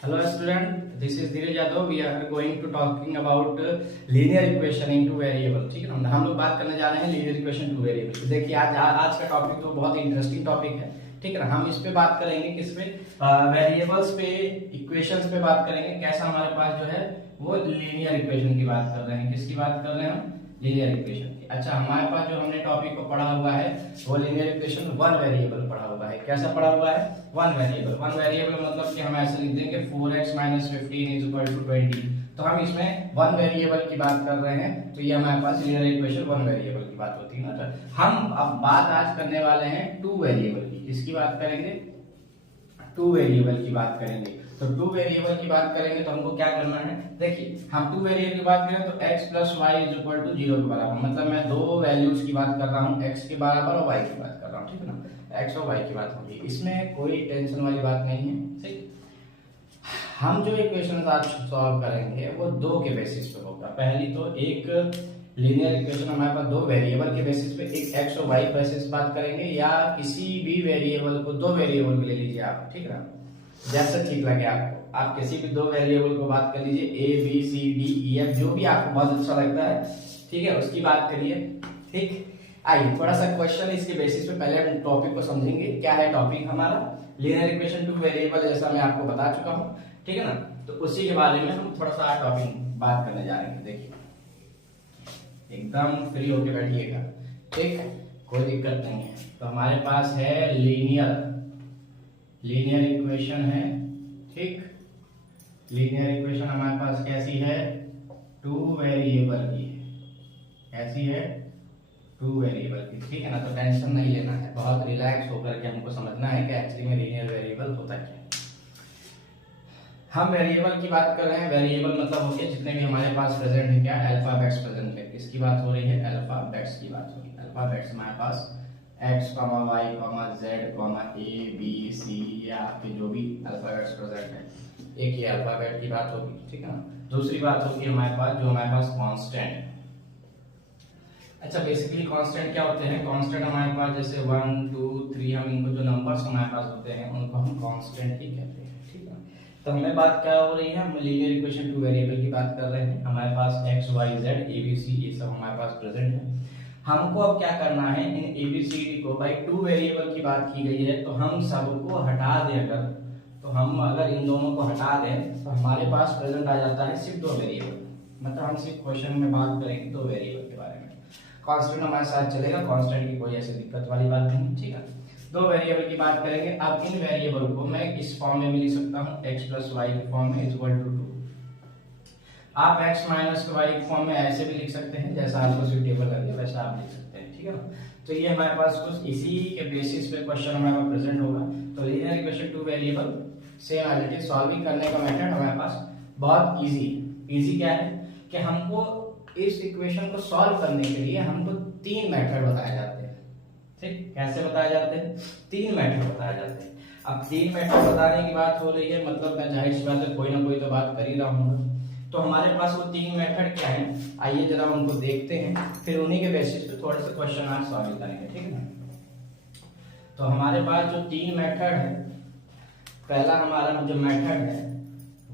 Hello student, this is Dheeraj Yadav. We are going to talking about linear equation in two variable. ठीक है ना, हम लोग बात करने जा रहे हैं linear equation two variable. तो देखिए आज का टॉपिक तो बहुत इंटरेस्टिंग टॉपिक है. ठीक है ना, हम इस पे बात करेंगे किस पे, वेरिएबल्स पे, इक्वेशंस पे बात करेंगे. कैसा हमारे पास जो है वो लीनियर इक्वेशन की बात कर रहे हैं. किसकी बात कर रहे हैं हम? लीनियर इक्वेशन की. अच्छा, हमारे पास जो हमने टॉपिक को पढ़ा हुआ है वो लीनियर इक्वेशन वन वेरिएबल पढ़ा हुआ है. कैसा पढ़ा हुआ है? One variable. वन वेरिएबल मतलब कि हम ऐसे लिख देंगे 4x - 15 = 20. तो हम इसमें वन वेरिएबल की बात कर रहे हैं, तो ये हमारे पास लीनियर इक्वेशन वन वेरिएबल की बात होती है ना. तो हम अब बात आज करने वाले हैं टू वेरिएबल की. किसकी बात करेंगे? टू वेरिएबल की बात करेंगे. तो टू वेरिएबल की बात करेंगे तो हमको क्या करना है? देखिए, हम टू वेरिएबल की बात करें तो x + y = 0 के बराबर. मतलब मैं दो वैल्यूज की बात कर रहा हूँ, x के बराबर और y की बात कर रहा हूँ. ठीक है ना, x और y की बात होगी. इसमें कोई टेंशन वाली बात नहीं है. ठीक, हम जो इक्वेशन आज सॉल्व करेंगे वो दो के बेसिस पे होगा. पहली तो एक लीनियर इक्वेशन हमारे पास दो वेरिएबल के बेसिस पे, एक x और y बेसिस बात करेंगे, या किसी भी वेरिएबल को दो वेरिएबल में ले लीजिए आप. ठीक है ना, जैसा ठीक लगे आपको. आप किसी भी दो वेरिएबल को बात कर लीजिए, a b c d e f, जो भी आपको बहुत अच्छा लगता है. ठीक है, उसकी बात करिए. ठीक, आइए थोड़ा सा क्वेश्चन इसके बेसिस पे पहले हम टॉपिक को समझेंगे. क्या है टॉपिक हमारा? लीनियर इक्वेशन टू वेरिएबल, जैसा मैं आपको बता चुका हूँ. ठीक है ना, तो उसी के बारे में हम थोड़ा सा टॉपिक बात करने जा रहे हैं. देखिए, एकदम फ्री होके बैठिएगा. ठीक, कोई दिक्कत नहीं है. तो हमारे पास है लीनियर इक्वेशन है. ठीक, लीनियर इक्वेशन हमारे पास कैसी है? टू वेरिएबल की है. कैसी है? टू वेरिएबल की. ठीक है ना, तो टेंशन नहीं लेना है, बहुत रिलैक्स होकर के हमको समझना है कि एक्चुअली में लीनियर वेरिएबल होता क्या है. हम वेरिएबल की बात कर रहे हैं. वेरिएबल मतलब हो गया जितने भी हमारे पास प्रेजेंट है. क्या? अल्फाबेट्स प्रेजेंट है. किसकी बात हो रही है? अल्फाबेट्स की बात हो रही है. अल्फाबेट्स हमारे पास x, y, z, a b c, या आपके जो भी अल्फाबेट्स प्रेजेंट है, एक ही अल्फाबेट की बात होगी. ठीक है ना. दूसरी बात होगी हमारे पास जो हमारे पास कांस्टेंट है. अच्छा, बेसिकली कांस्टेंट क्या होते हैं? कांस्टेंट हमारे पास जैसे 1 2 3, हम इनको जो नंबर्स हमारे पास होते हैं उनको हम कांस्टेंट ही कहते हैं. ठीक है, तो हमें बात क्या हो रही है? हम लीनियर इक्वेशन टू वेरिएबल की बात कर रहे हैं. हमारे पास x y z a b c ये सब हमारे पास प्रेजेंट है. हमको अब क्या करना है? इन a b c d को, भाई टू वेरिएबल की बात की गई है तो हम सबको हटा दें. अगर तो हम अगर इन दोनों को हटा दें तो हमारे पास प्रेजेंट आ जाता है सिर्फ दो वेरिएबल. मतलब हम सिर्फ क्वेश्चन में बात करेंगे दो वेरिएबल के बारे में. कांस्टेंट हमारे साथ चलेगा, कांस्टेंट की कोई ऐसी दिक्कत वाली बात नहीं. ठीक है, दो वेरिएबल की बात करेंगे. अब इन वेरिएबल को मैं इस फॉर्म में भी लिख सकता हूँ, x + y के फॉर्म में = 2. आप x - y के फॉर्म में ऐसे भी लिख सकते हैं, जैसा आपको सुटेबल लगे वैसा आप लिख सकते हैं. ठीक है ना, तो ये हमारे पास कुछ इसी के बेसिस पे क्वेश्चन हमारे पास प्रेजेंट होगा. तो लीनियर इक्वेशन टू वेरिएबल से एनालिटिक सॉल्विंग करने का मेथड हमारे पास बहुत इजी है. इजी क्या है कि हमको इस इक्वेशन को सॉल्व करने के लिए हमको तीन मेथड बताए जाते हैं. ठीक, कैसे बताए जाते हैं? तीन मेथड बताए जाते हैं. अब तीन मेथड बताने की बात हो रही है, मतलब मैं जाहिर सी बात है कोई ना कोई तो बात कर ही रहा हूँ. तो हमारे पास वो तीन मेथड क्या है, आइए जरा उनको देखते हैं, फिर उन्हीं के बेसिस पे थोड़े से क्वेश्चन आज सॉल्व करेंगे. ठीक है ना, तो हमारे पास जो तीन मेथड है, पहला हमारा जो मेथड है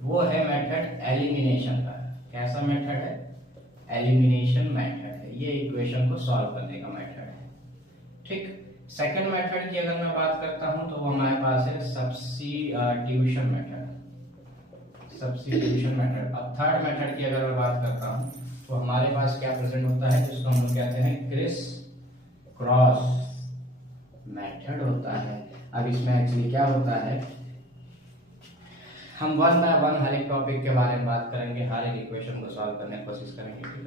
वो है मेथड एलिमिनेशन का. कैसा मेथड है? एलिमिनेशन मेथड है. ये इक्वेशन को सॉल्व करने का मेथड है. ठीक, सेकंड मेथड की अगर मैं बात करता हूं तो वो हमारे पास है सब्स्टिट्यूशन मेथड. Substitution method. अब थर्ड मेथड की अगर मैं बात करता हूं तो हमारे पास क्या प्रेजेंट होता है, जिसको हम लोग कहते हैं क्रिस क्रॉस मेथड होता है. अब इसमें एक्चुअली क्या होता है, हम वन बाय वन हर एक टॉपिक के बारे में बात करेंगे, हर एक इक्वेशन को सॉल्व करने की कोशिश करेंगे.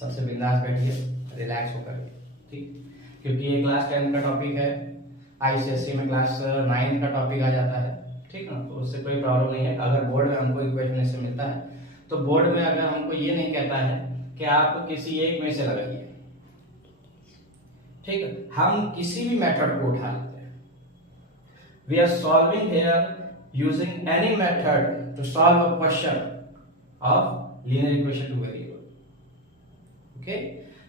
सबसे बिंदास बैठिए, रिलैक्स होकर. ठीक, क्योंकि ये क्लास 10 का टॉपिक है, आईसीएसई में क्लास 9 का टॉपिक आ जाता है. ठीक है ना, तो उससे कोई प्रॉब्लम नहीं है. अगर बोर्ड में हमको इक्वेशन इससे मिलता है तो बोर्ड में अगर हमको ये नहीं कहता है कि आप किसी एक में से लगाइए. ठीक है, हम किसी भी मेथड को उठा लेते हैं. We are solving here using any method to solve a question of linear equation to variable. Okay,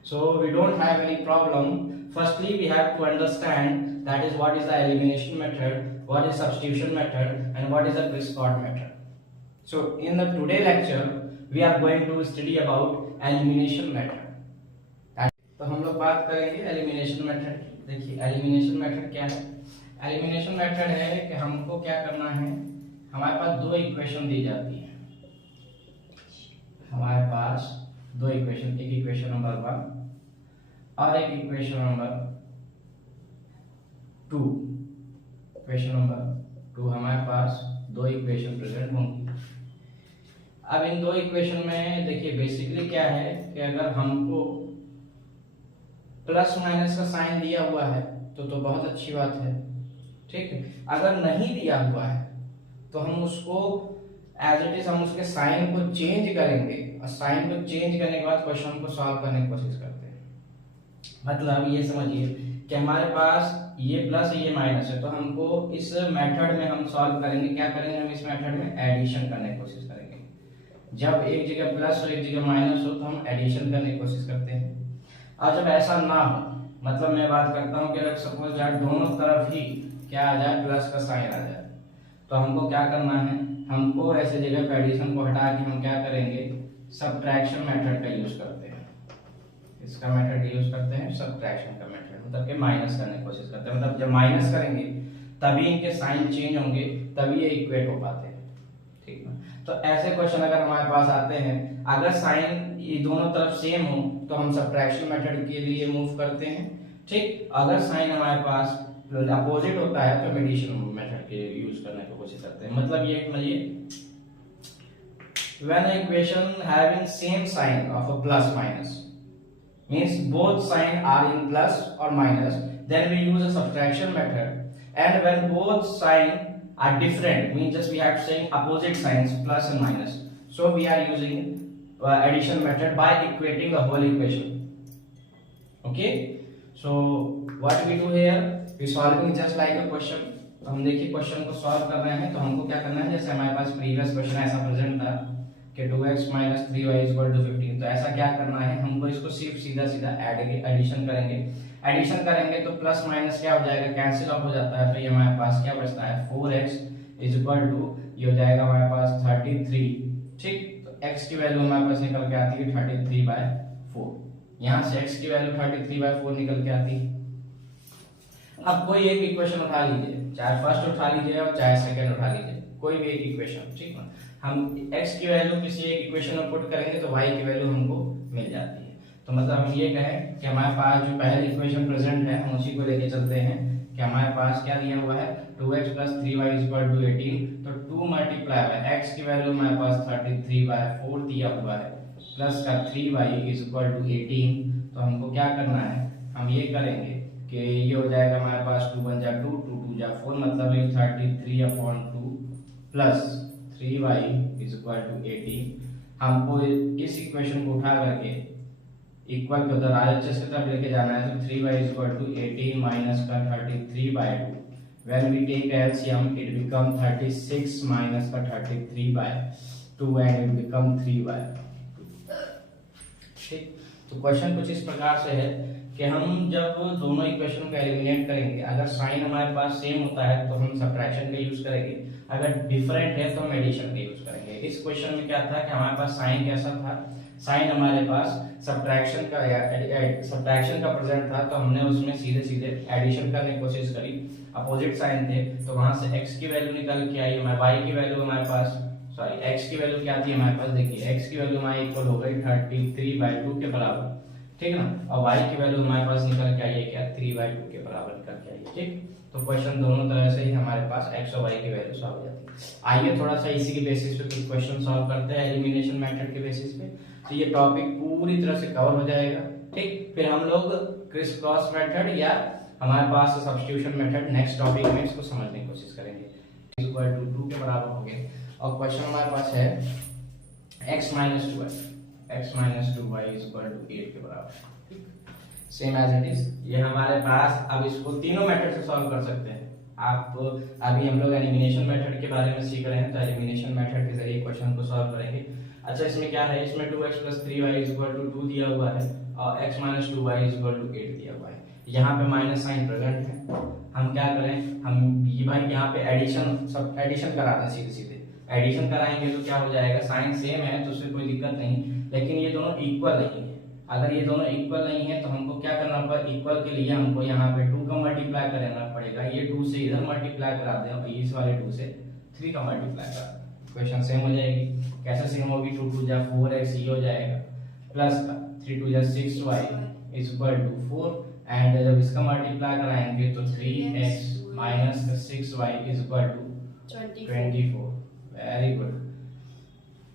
so we don't have any problem. Firstly, we have to understand that is what is the elimination method, what is substitution method, and what is the Prescott method. So in the today lecture we are going to study about elimination method. तो हम लोग बात करेंगे elimination method की। देखिए elimination method क्या है। Elimination method है कि हमको क्या करना है, हमारे पास दो इक्वेशन दी जाती है, हमारे पास दो इक्वेशन, एक इक्वेशन नंबर 1 और एक इक्वेशन नंबर 2। इक्वेशन नंबर 2 हमारे पास दो इक्वेशन प्रेजेंट होंगी। अब इन दो इक्वेशन में देखिए बेसिकली क्या है कि अगर हमको प्लस माइनस का साइन दिया हुआ है तो बहुत अच्छी बात है, ठीक है। अगर नहीं दिया हुआ है तो हम उसको एज इट इज हम उसके साइन को चेंज करेंगे और साइन को चेंज करने के बाद क्वेश्चन को सॉल्व करने की कोशिश करते हैं। मतलब ये समझिए कि हमारे पास ये प्लस ये माइनस है, तो हमको इस मेथड में हम सॉल्व करेंगे, क्या करेंगे हम इस मेथड में एडिशन करने की कोशिश करेंगे। जब एक जगह प्लस और एक जगह माइनस हो तो हम एडिशन करने की कोशिश करते हैं। और जब ऐसा ना हो, मतलब मैं बात करता हूँ कि अगर सपोज दैट दोनों तरफ ही क्या आ जाए, प्लस का साइन आ जाए, तो हमको क्या करना है, हमको ऐसे जगह पे एडिशन को हटा के हम क्या करेंगे, सब्ट्रैक्शन मेथड का यूज करते हैं। इसका मेथड यूज करते हैं सब्ट्रैक्शन का मेथड, मतलब कि माइनस करने की कोशिश करते हैं। मतलब जब माइनस करेंगे तभी इनके साइन चेंज होंगे, तभी ये इक्वेट हो पाते हैं, ठीक है। तो ऐसे क्वेश्चन अगर हमारे पास आते हैं, अगर साइन ये दोनों तरफ सेम हो तो हम सब्ट्रैक्शन मेथड के लिए मूव करते हैं, ठीक। अगर साइन हमारे पास अपोजिट होता है तो एडिशन मेथड के यूज करने की कोशिश करते हैं। मतलब ये समझिए, when an equation having same sign of a plus minus means both sign are in plus or minus, then we use a subtraction method. And when both sign are different, means just we have saying opposite signs plus and minus, so we are using addition method by equating the whole equation. Okay, so what we do here, we solving just like a question. तो हम देखिए question को solve कर रहे हैं, तो हमको क्या करना है, जैसे हमारे पास प्रीवियस क्वेश्चन ऐसा प्रेजेंट था कि 2x - 3y = 15, तो ऐसा क्या करना है, हमको इसको सिर्फ सीधा सीधा एडिशन करेंगे। एडिशन करेंगे तो प्लस माइनस क्या हो जाएगा, कैंसिल ऑफ हो जाता है, तो ये हमारे पास क्या बचता है, 4x = ये हो जाएगा हमारे पास 33, ठीक। तो x की वैल्यू हमारे पास निकल के आती है 33/4। यहाँ से x की वैल्यू 33/4 निकल के आती है। अब कोई एक इक्वेशन उठा लीजिए, चाहे फर्स्ट उठा लीजिए और चाहे सेकंड उठा लीजिए, कोई भी एक इक्वेशन, ठीक है। हम x की वैल्यू किसी एक इक्वेशन में पुट करेंगे तो y की वैल्यू हमको मिल जाती है। तो मतलब हम ये कहें कि हमारे पास जो पहली इक्वेशन प्रेजेंट है हम उसी को लेके चलते हैं कि हमारे पास क्या दिया हुआ है, 2x + 3y = 18, तो 2 × x की वैल्यू हमारे पास 33/4 दिया हुआ है, प्लस का 3y = 18। तो हमको क्या करना है, हम ये करेंगे कि ये हो जाएगा हमारे पास 2 × 1 = 2, 2 × 2 = 4, मतलब ये 33/2 प्लस 3y = 18। हमको इस इक्वेशन को उठा करके इक्वल के उधर RHS की तरफ लेके जाना है, तो 3y = 18 minus का 33/2, when we take LCM it become 36 minus का 33/2 and it become 3/2, ठीक। तो क्वेश्चन कुछ इस प्रकार से है कि हम जब दोनों इक्वेशन को एलिमिनेट करेंगे, अगर साइन हमारे पास सेम होता है तो हम सब्ट्रैक्शन का यूज करेंगे, अगर डिफरेंट है तो हम एडिशन का यूज करेंगे। इस क्वेश्चन में क्या था कि हमारे पास साइन कैसा था, साइन हमारे पास सब्ट्रैक्शन का प्रेजेंट था, तो हमने उसमें सीधे सीधे एडिशन करने की कोशिश करी। अपोजिट साइन थे तो वहां से x की वैल्यू निकल के आई, y की वैल्यू हमारे पास x की वैल्यू क्या थी हमारे पास, देखिए x की वैल्यू हमारी इक्वल हो गई 33/2 के बराबर, ठीक है ना। और y की वैल्यू हमारे पास निकल के आई है क्या, 3/2 के बराबर निकल के आई है, ठीक। तो क्वेश्चन दोनों तरह से ही हमारे पास x और y की वैल्यू सॉल्व हो जाती है। आइए थोड़ा सा इसी के बेसिस पे कुछ क्वेश्चन सॉल्व करते हैं एलिमिनेशन मेथड के बेसिस पे, तो ये टॉपिक पूरी तरह से कवर हो जाएगा, ठीक। फिर हम लोग क्रिस क्रॉस मेथड या हमारे पास सब्स्टिट्यूशन मेथड नेक्स्ट टॉपिक में इसको समझने की कोशिश करेंगे। इक्वल टू 2 के बराबर हो गए और क्वेश्चन हमारे पास है x - 2y = 8 के बराबर, ठीक। सेम एज इट इज ये हमारे पास, अब इसको तीनों मेथड से सॉल्व कर सकते हैं आप। अभी हम लोग एलिमिनेशन मेथड के बारे में सीख रहे हैं, तो एलिमिनेशन मेथड के जरिए क्वेश्चन को सॉल्व करेंगे। अच्छा, इसमें क्या है, इसमें 2x + 3y = 2 दिया हुआ है और x - 2y = 8 दिया हुआ है। यहाँ पे माइनस साइन प्रेजेंट है, हम क्या करें, हम ये भाई यहाँ पे एडिशन, सब एडिशन कराते हैं सीधे सीधे। एडिशन कराएंगे तो क्या हो जाएगा, साइन सेम है तो उससे कोई दिक्कत नहीं, लेकिन ये दोनों इक्वल नहीं है। अगर ये दोनों इक्वल नहीं है तो हमको क्या करना होगा, इक्वल के लिए हमको यहाँ पे 2 का मल्टीप्लाई करना पड़ेगा। ये 2 से इधर मल्टीप्लाई करा दें और इस वाले 2 से 3 का मल्टीप्लाई करा दें, इक्वेशन सेम हो जाएगी। कैसे सेम होगी, 2 2 जा 4x ये हो जाएगा, प्लस का 3 2 जा 6y is equal to 4, and जब इसका मल्टीप्लाई कराएंगे तो 3x minus 6y is equal to 24। Very good.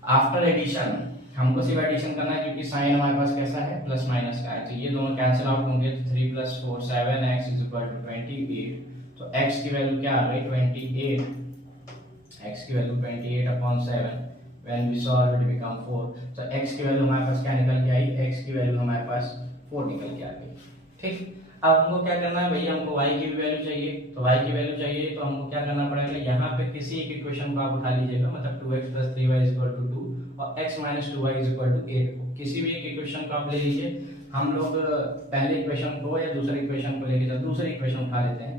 After addition हमको सिर्फ एडिशन करना है, क्योंकि साइन हमारे पास कैसा है, प्लस माइनस का है, तो ये दोनों कैंसिल आउट होंगे, तो 3 + 4 7x इज इक्वल टू 28। तो x की वैल्यू क्या आ गई, 28। x की value 28/7, when we solve it become 4। तो x की वैल्यू हमारे पास क्या निकल के आई, x की वैल्यू हमारे पास 4 निकल के आ गई। ठीक, अब हमको क्या करना है भैया, हमको y की भी वैल्यू चाहिए। तो y की वैल्यू चाहिए तो हमको क्या करना पड़ेगा, यहाँ पे किसी एक इक्वेशन को आप उठा लीजिएगा, मतलब 2x + 3y = 2 और x - 2y = 8 को किसी भी एक इक्वेशन को आप ले लीजिए। हम लोग पहले इक्वेशन को या दूसरे इक्वेशन को लेके चल, दूसरी इक्वेशन उठा लेते हैं,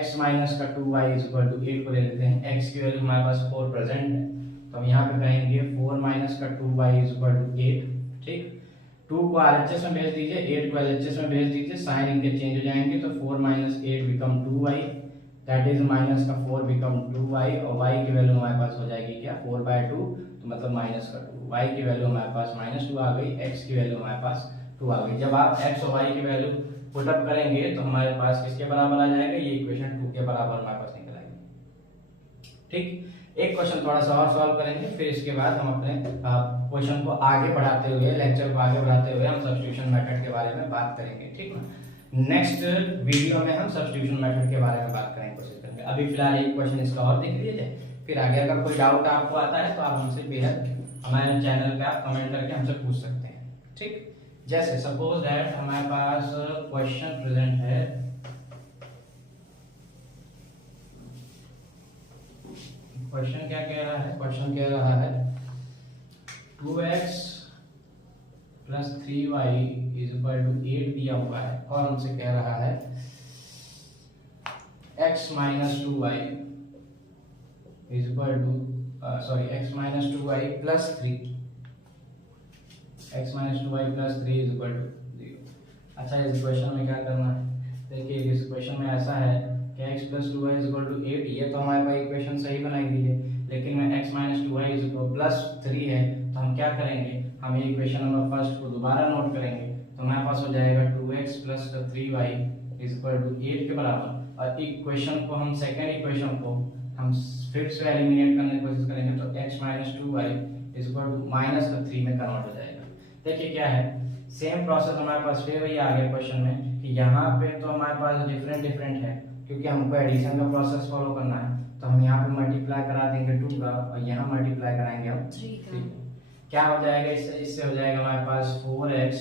x - 2y = 8 को ले लेते हैं। x की वैल्यू हमारे पास 4 प्रेजेंट है, तो हम यहाँ पे कहेंगे 4 - 2y = 8। ठीक, 2 को RHS में भेज दीजिए, 8 को LHS में भेज दीजिए, साइन इनके चेंज हो जाएंगे, तो 4 - 8 become 2y, that is minus का 4 बिकम 2y, और y की वैल्यू हमारे पास हो जाएगी क्या, 4/2, तो मतलब माइनस का 2। y की वैल्यू हमारे पास -2 आ गई, x की वैल्यू हमारे पास 2 आ गई। जब आप x और y की वैल्यू पुट अप करेंगे तो हमारे पास किसके बराबर आ जाएगा, ये इक्वेशन 2 के बराबर हमारे पास निकल आएगी। ठीक, एक क्वेश्चन थोड़ा सा और सॉल्व करेंगे, फिर इसके बाद हम अपने क्वेश्चन को आगे बढ़ाते हुए, लेक्चर को आगे बढ़ाते हुए हम सब्स्टिट्यूशन मेथड के बारे में बात करेंगे। ठीक ना, नेक्स्ट वीडियो में हम सब्स्टिट्यूशन मेथड के बारे में बात करेंगे, कोशिश करेंगे। अभी फिलहाल एक क्वेश्चन इसका और देख लीजिए, फिर आगे अगर कोई डाउट आपको आता है तो आप हमसे बेहद हमारे चैनल पे आप कमेंट करके हमसे पूछ सकते हैं। ठीक, जैसे सपोज दैट हमारे पास क्वेश्चन प्रेजेंट है, क्वेश्चन क्या कह रहा है, क्वेश्चन कह रहा है 2x + 3y = 8 दिया हुआ है, और हमसे कह रहा है x - 2y x - 2y + 3 x - 2y + 3 = 0। अच्छा, इस क्वेश्चन में क्या करना है, देखिए इस क्वेश्चन में ऐसा है कि x + 2y = 8, ये तो हमारे पास इक्वेशन सही बनाई गई है, लेकिन में x - 2y + 3 है, तो हम क्या करेंगे, हम ये इक्वेशन नंबर फर्स्ट को दोबारा नोट करेंगे, तो हमारे पास हो जाएगा 2x + 3y = 8 के बराबर, और इक्वेशन को हम सेकंड इक्वेशन को हम फिर से एलिमिनेट करने की कोशिश करेंगे, तो x - 2y = -3 में कन्वर्ट हो जाएगा। देखिए क्या है, सेम प्रोसेस हमारे पास फिर वही आ गया क्वेश्चन में कि यहाँ पे तो हमारे पास डिफरेंट है, क्योंकि हमको एडिशन का प्रोसेस फॉलो करना है, तो हम यहाँ पे मल्टीप्लाई करा देंगे 2 का, और यहाँ मल्टीप्लाई कराएंगे हम 3 का। क्या हो जाएगा, इससे हो जाएगा हमारे पास 4x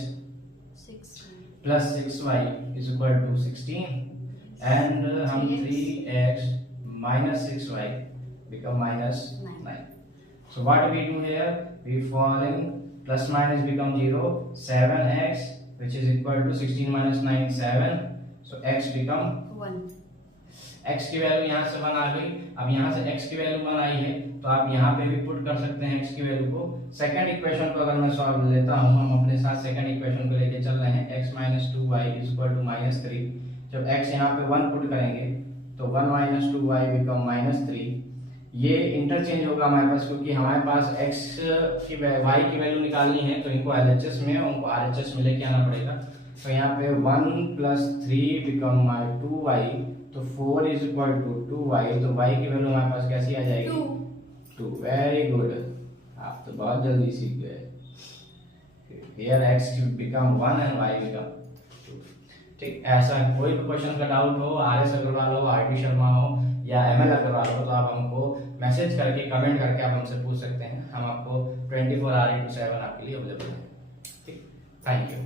+ 6y = 16, एंड हम 3x - 6y become -9. So what we do here, we fall in plus minus become 0, 7x which is equal to 16 - 9 7, so x become 1। x की वैल्यू यहाँ से 1 आ गई। अब यहाँ से x की वैल्यू 1 आई है, तो आप यहाँ पे भी पुट कर सकते हैं x की वैल्यू को। सेकंड इक्वेशन को अगर मैं सॉल्व लेता हूँ, हम अपने साथ सेकंड इक्वेशन को लेके चल रहे हैं, x - 2y = -3। जब x यहाँ पे 1 पुट करेंगे तो 1 - 2y become -3, ये इंटरचेंज होगा हमारे पास, क्योंकि हमारे पास x की y की वैल्यू निकालनी है, तो इनको LHS में उनको RHS में लेके आना पड़ेगा। तो यहाँ पे 1 + 3 become 2y, तो 4 = 2y, तो y की वैल्यू हमारे पास कैसी आ जाएगी, 2। वेरी गुड, आप तो बहुत जल्दी सीख गए। Here x become 1 and y become 2। ठीक, ऐसा कोई भी क्वेश्चन का डाउट हो, RS अग्रवाल हो, RT शर्मा हो या ML अग्रवाल हो, तो आप हमको मैसेज करके, कमेंट करके आप हमसे पूछ सकते हैं। हम आपको 24 आवर 7 आपके लिए अवेलेबल है। ठीक, थैंक यू।